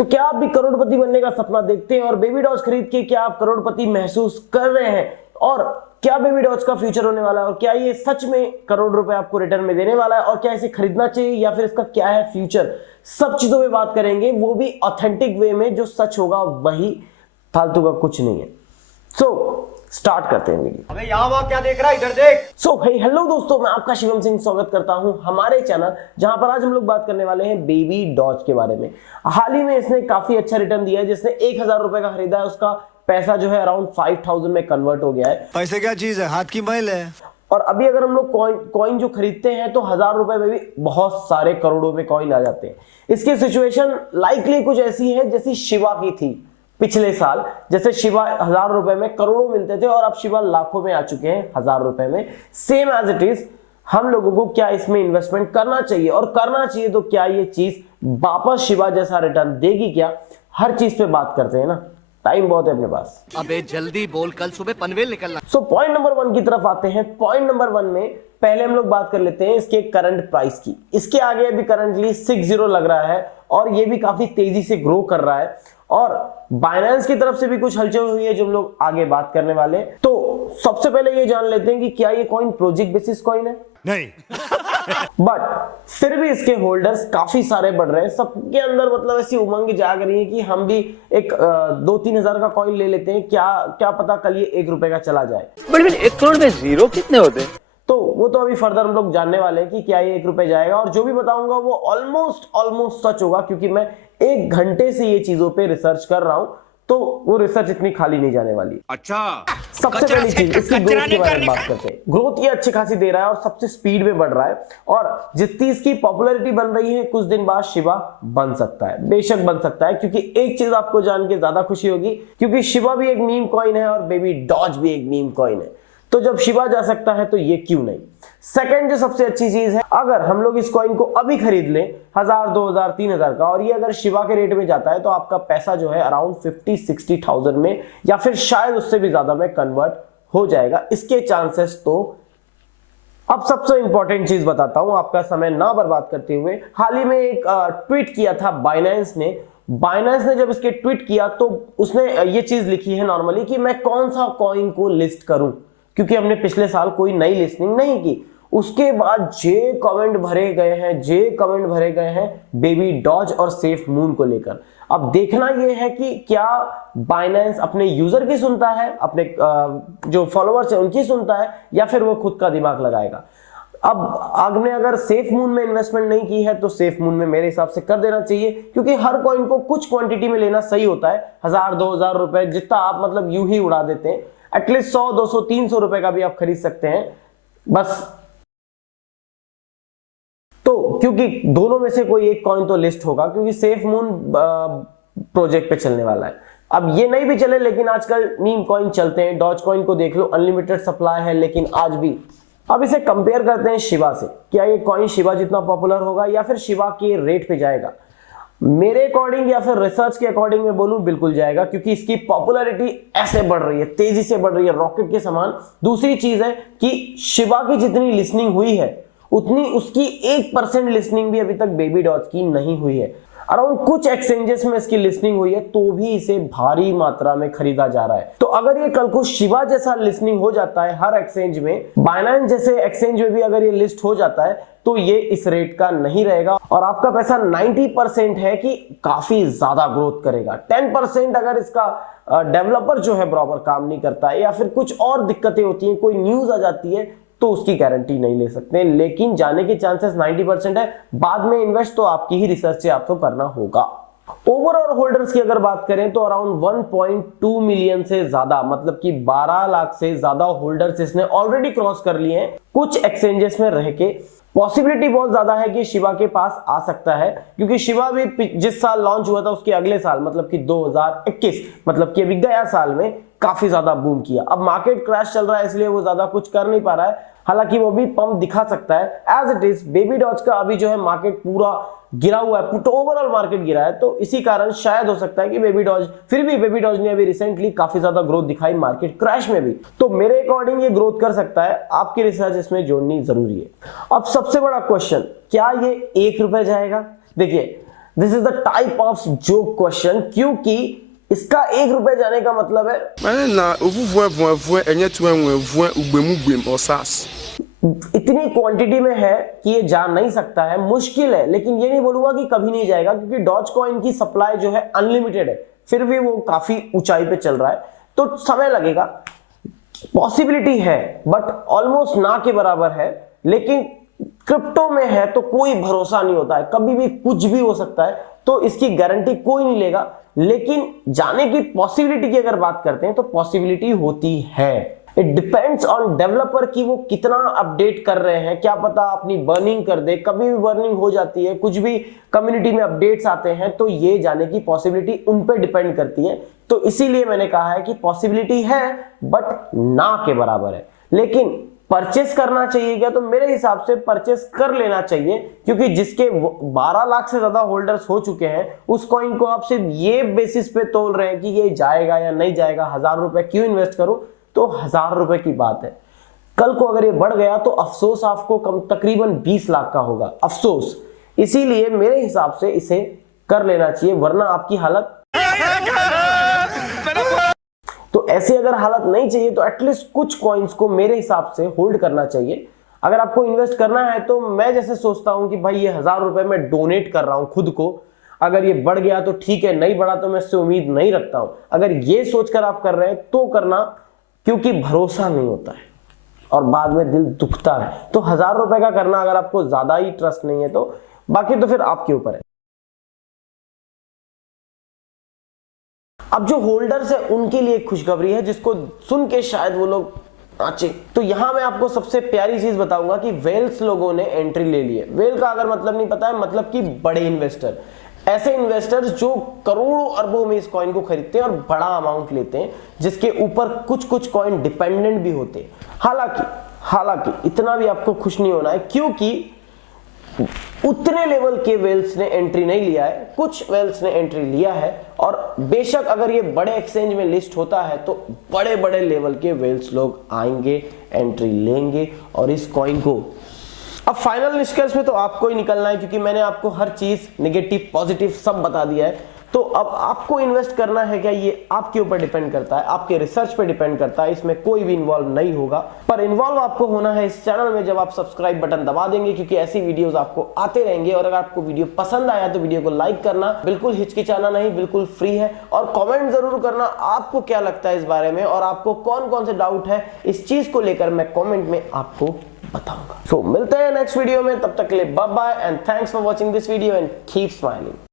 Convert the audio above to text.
तो क्या आप भी करोड़पति बनने का सपना देखते हैं और बेबी डॉज खरीद के क्या आप करोड़पति महसूस कर रहे हैं? और क्या बेबी डॉज का फ्यूचर होने वाला है और क्या ये सच में करोड़ रुपए आपको रिटर्न में देने वाला है और क्या इसे खरीदना चाहिए या फिर इसका क्या है फ्यूचर, सब चीजों पे बात करेंगे, वो भी ऑथेंटिक वे में। जो सच होगा वही, फालतू का कुछ नहीं है। सो स्टार्ट करते हैं वीडियो। अबे यहाँ वहाँ क्या देख रहा है, इधर देख। सो हेलो दोस्तों, मैं आपका शिवम सिंह स्वागत करता हूं हमारे चैनल, जहां पर आज हम लोग बात करने वाले हैं बेबी डॉज के बारे में। हाल ही में इसने काफी अच्छा रिटर्न दिया है। जिसने 1000 रुपए का खरीदा है उसका पैसा जो है अराउंड 5000 में कन्वर्ट हो गया है। पैसे क्या चीज है, हाथ की मैल है। और अभी अगर हम लोग कॉइन जो खरीदते हैं तो 1000 रुपए में भी बहुत सारे करोड़ों में कॉइन आ जाते हैं। इसकी सिचुएशन लाइकली कुछ ऐसी है जैसी शिवा की थी पिछले साल। जैसे शिवा 1000 रुपए में करोड़ों मिलते थे और अब शिवा लाखों में आ चुके हैं 1000 रुपए में। सेम एज इट इज हम लोगों को क्या इसमें इन्वेस्टमेंट करना चाहिए और करना चाहिए तो क्या ये चीज वापस शिवा जैसा रिटर्न देगी क्या, हर चीज पे बात करते हैं ना, टाइम बहुत है अपने पास। अबे जल्दी बोल, कल सुबह पनवेल निकलना। सो पॉइंट नंबर 1 की तरफ आते हैं। पॉइंट नंबर 1 में पहले हम लोग बात कर लेते हैं इसके करंट प्राइस की। इसके आगे अभी करंटली 60 लग रहा है और ये भी काफी तेजी से ग्रो कर रहा है। और बाइनेंस की तरफ से भी कुछ हलचल हुई है जो हम लोग आगे बात करने वाले हैं। तो सबसे पहले ये जान लेते हैं कि क्या ये कॉइन प्रोजेक्ट बेसिस कॉइन है? नहीं। बट फिर भी इसके होल्डर्स काफी सारे बढ़ रहे हैं। सबके अंदर मतलब ऐसी उमंग जाग रही है कि हम भी एक 2-3 हजार का कॉइन ले लेते हैं, क्या पता कल ये 1 रुपए का चला जाए। बट 1 करोड़ में जीरो कितने होते हैं? तो वो तो अभी फर्दर हम लोग जानने वाले हैं कि क्या ये 1 रुपए जाएगा। और जो भी बताऊंगा वो ऑलमोस्ट सच होगा, क्योंकि मैं 1 घंटे से ये चीजों पे रिसर्च कर रहा हूं। तो वो रिसर्च इतनी खाली नहीं जाने वाली। अच्छा, सबसे पहली चीज इसकी ग्रोथ के बारे में बात करते हैं। ग्रोथ ये अच्छी खासी दे रहा है और सबसे स्पीड में बढ़ रहा है। और जितनी इसकी पॉपुलैरिटी बन रही है, कुछ दिन बाद शिवा बन सकता है, बेशक बन सकता है। क्योंकि एक चीज आपको जान के ज्यादा खुशी होगी, क्योंकि शिवा भी एक मीम कॉइन है और बेबी डॉज भी एक मीम कॉइन है। तो जब शिवा जा सकता है तो ये क्यों नहीं। सेकंड जो सबसे अच्छी चीज है, अगर हम लोग इस कॉइन को अभी खरीद लें 1000, 2000, 3000 का, और ये अगर शिवा के रेट में जाता है तो आपका पैसा जो है अराउंड 50-60,000 में या फिर शायद उससे भी ज्यादा में कन्वर्ट हो जाएगा। इसके चांसेस तो। अब सबसे इंपॉर्टेंट चीज बताता हूं आपका समय ना बर्बाद करते हुए। हाल ही में एक ट्वीट किया था बाइनेंस ने। जब इसके ट्वीट किया तो उसने ये चीज लिखी है नॉर्मली कि मैं कौन सा कॉइन को लिस्ट करूं, क्योंकि हमने पिछले साल कोई नई लिस्टिंग नहीं की। उसके बाद जे कमेंट भरे गए हैं बेबी डॉज और सेफ मून को लेकर। अब देखना यह है कि क्या बाइनेंस अपने यूजर की सुनता है, अपने जो फॉलोअर्स है उनकी सुनता है, या फिर वो खुद का दिमाग लगाएगा। अब आपने अगर सेफ मून में इन्वेस्टमेंट नहीं की है तो सेफ मून में मेरे हिसाब से कर देना चाहिए, क्योंकि हर कॉइन को कुछ क्वांटिटी में लेना सही होता है। 1000, 2000 रुपए जितना आप मतलब यूं ही उड़ा देते हैं, एटलीस्ट 100, 200, 300 रुपए का भी आप खरीद सकते हैं बस। तो क्योंकि दोनों में से कोई एक कॉइन तो लिस्ट होगा, क्योंकि सेफ मून प्रोजेक्ट पे चलने वाला है। अब ये नहीं भी चले, लेकिन आजकल मीम कॉइन चलते हैं। डॉज कॉइन को देख लो, अनलिमिटेड सप्लाई है लेकिन आज भी। अब इसे कंपेयर करते हैं शिवा से। क्या ये कॉइन शिवा जितना पॉपुलर होगा या फिर शिवा के रेट पे जाएगा? मेरे अकॉर्डिंग या फिर रिसर्च के अकॉर्डिंग में बोलूं, बिल्कुल जाएगा, क्योंकि इसकी पॉपुलैरिटी ऐसे बढ़ रही है, तेजी से बढ़ रही है, रॉकेट के समान। दूसरी चीज है कि शिवा की जितनी लिसनिंग हुई है उतनी उसकी 1% लिसनिंग भी अभी तक बेबी डॉज की नहीं हुई है। अराउंड कुछ एक्सचेंजेस में इसकी लिसनिंग हुई है तो भी इसे भारी मात्रा में खरीदा जा रहा है। तो अगर ये कल को शिवा जैसा लिसनिंग हो जाता है हर एक्सचेंज में, बाइनेंस जैसे एक्सचेंज में भी अगर ये लिस्ट हो जाता है, तो ये इस रेट का नहीं रहेगा और आपका पैसा 90% है कि काफी ज्यादा ग्रोथ करेगा। 10% अगर इसका डेवलपर जो है बराबर काम नहीं करता है या फिर कुछ और दिक्कतें होती हैं, कोई न्यूज आ जाती है, तो उसकी गारंटी नहीं ले सकते। लेकिन जाने के चांसेस 90% है। बाद में इन्वेस्ट तो आपकी ही रिसर्च से आपको करना होगा। ओवरऑल होल्डर्स की अगर बात करें तो अराउंड 1.2 मिलियन से ज्यादा, मतलब कि 12 लाख से ज्यादा होल्डर्स इसने ऑलरेडी क्रॉस कर लिए हैं कुछ एक्सचेंजेस में रह के। पॉसिबिलिटी बहुत ज्यादा है कि शिवा के पास आ सकता है, क्योंकि शिवा भी जिस साल लॉन्च हुआ था उसके अगले साल, मतलब कि 2021, मतलब कि अभी गया साल में काफी ज्यादा बूम किया। अब मार्केट क्रैश चल रहा है इसलिए वो ज्यादा कुछ कर नहीं पा रहा है, हालांकि वो भी पंप दिखा सकता है। As it is Baby Doge का अभी जो है मार्केट पूरा गिरा हुआ है, ओवरऑल मार्केट गिरा है, तो इसी कारण शायद हो सकता है कि बेबी डॉज, फिर भी बेबी डॉज ने अभी रिसेंटली काफी ज्यादा ग्रोथ दिखाई मार्केट क्रैश में भी, तो मेरे अकॉर्डिंग ये ग्रोथ कर सकता है। आपकी रिसर्च इसमें जोड़नी जरूरी है। अब सबसे बड़ा क्वेश्चन, क्या ये 1 रुपए जाएगा? देखिए this is the type of joke question, क्योंकि इसका 1 रुपए जाने का मतलब है इतनी क्वांटिटी में है कि ये जा नहीं सकता है, मुश्किल है, लेकिन ये नहीं बोलूंगा कि कभी नहीं जाएगा, क्योंकि डॉज कॉइन की सप्लाई जो है अनलिमिटेड है, फिर भी वो काफी ऊंचाई पे चल रहा है, तो समय लगेगा। पॉसिबिलिटी है बट ऑलमोस्ट ना के बराबर है, लेकिन क्रिप्टो में है तो कोई भरोसा नहीं होता है, कभी भी कुछ भी हो सकता है, तो इसकी गारंटी कोई नहीं लेगा। लेकिन जाने की पॉसिबिलिटी की अगर बात करते हैं तो पॉसिबिलिटी होती है। इट डिपेंड्स ऑन डेवलपर कि वो कितना अपडेट कर रहे हैं, क्या पता अपनी बर्निंग कर दे, कभी भी बर्निंग हो जाती है, कुछ भी कम्युनिटी में अपडेट्स आते हैं, तो ये जाने की पॉसिबिलिटी उन पे डिपेंड करती है। तो इसीलिए मैंने कहा है कि पॉसिबिलिटी है बट ना के बराबर है। लेकिन परचेस करना चाहिए क्या? तो मेरे हिसाब से परचेस कर लेना चाहिए, क्योंकि जिसके 12 लाख से ज्यादा होल्डर्स हो चुके हैं, उस कॉइन को आप सिर्फ ये बेसिस पे तोल रहे हैं कि ये जाएगा या नहीं जाएगा, 1000 रुपए क्यों इन्वेस्ट करूं, तो 1000 रुपए की बात है। कल को अगर ये बढ़ गया तो अफसोस आपको तकरीबन 20 लाख का होगा, अफसोस। इसीलिए मेरे हिसाब से इसे कर लेना चाहिए, वरना आपकी हालत तो ऐसी अगर हालत नहीं चाहिए तो एटलीस्ट कुछ कॉइन्स को मेरे हिसाब से होल्ड करना चाहिए। अगर आपको इन्वेस्ट करना है तो मैं जैसे सोचता हूं कि भाई ये 1000 रुपए मैं डोनेट कर रहा हूं खुद को, अगर ये बढ़ गया तो ठीक है, नहीं बढ़ा तो मैं इससे उम्मीद नहीं रखता हूं। अगर ये सोचकर आप कर रहे हैं तो करना, क्योंकि भरोसा नहीं होता है और बाद में दिल दुखता है। तो 1000 रुपए का करना अगर आपको ज्यादा ही ट्रस्ट नहीं है तो, बाकी तो फिर आपके ऊपर है। अब जो होल्डर्स है उनके लिए खुशखबरी है, जिसको सुन के शायद वो लोग नाचे। तो यहां मैं आपको सबसे प्यारी चीज बताऊंगा कि वेल्स लोगों ने एंट्री ले ली है। वेल का अगर मतलब नहीं पता है, मतलब कि बड़े इन्वेस्टर, ऐसे इन्वेस्टर्स जो करोड़ों अरबों में इस कॉइन को खरीदते हैं और बड़ा अमाउंट लेते हैं, जिसके ऊपर कुछ कुछ कॉइन डिपेंडेंट भी होते हैं। हालांकि इतना भी आपको खुश नहीं होना है, क्योंकि उतने लेवल के वेल्स ने एंट्री नहीं लिया है, कुछ वेल्स ने एंट्री लिया है। और बेशक अगर ये बड़े एक्सचेंज में लिस्ट होता है तो बड़े बड़े लेवल के वेल्स लोग आएंगे, एंट्री लेंगे और इस कॉइन को। अब फाइनल निष्कर्ष में तो आपको ही निकलना है, क्योंकि मैंने आपको हर चीज नेगेटिव पॉजिटिव सब बता दिया है। तो अब आपको इन्वेस्ट करना है क्या, ये आपके ऊपर डिपेंड करता है, आपके रिसर्च पे डिपेंड करता है। इसमें कोई भी इन्वॉल्व नहीं होगा, पर इन्वॉल्व आपको होना है इस चैनल में जब आप सब्सक्राइब बटन दबा देंगे, क्योंकि ऐसी वीडियोस आपको आते रहेंगे। और अगर आपको वीडियो पसंद आया तो वीडियो को लाइक करना, बिल्कुल हिचकिचाना नहीं, बिल्कुल फ्री है। और कमेंट जरूर करना आपको क्या लगता है इस बारे में, और आपको कौन कौन से डाउट है इस चीज को लेकर, मैं कमेंट में आपको बताऊंगा। सो मिलते हैं नेक्स्ट वीडियो में, तब तक के लिए bye bye and thanks for watching this video and keep smiling.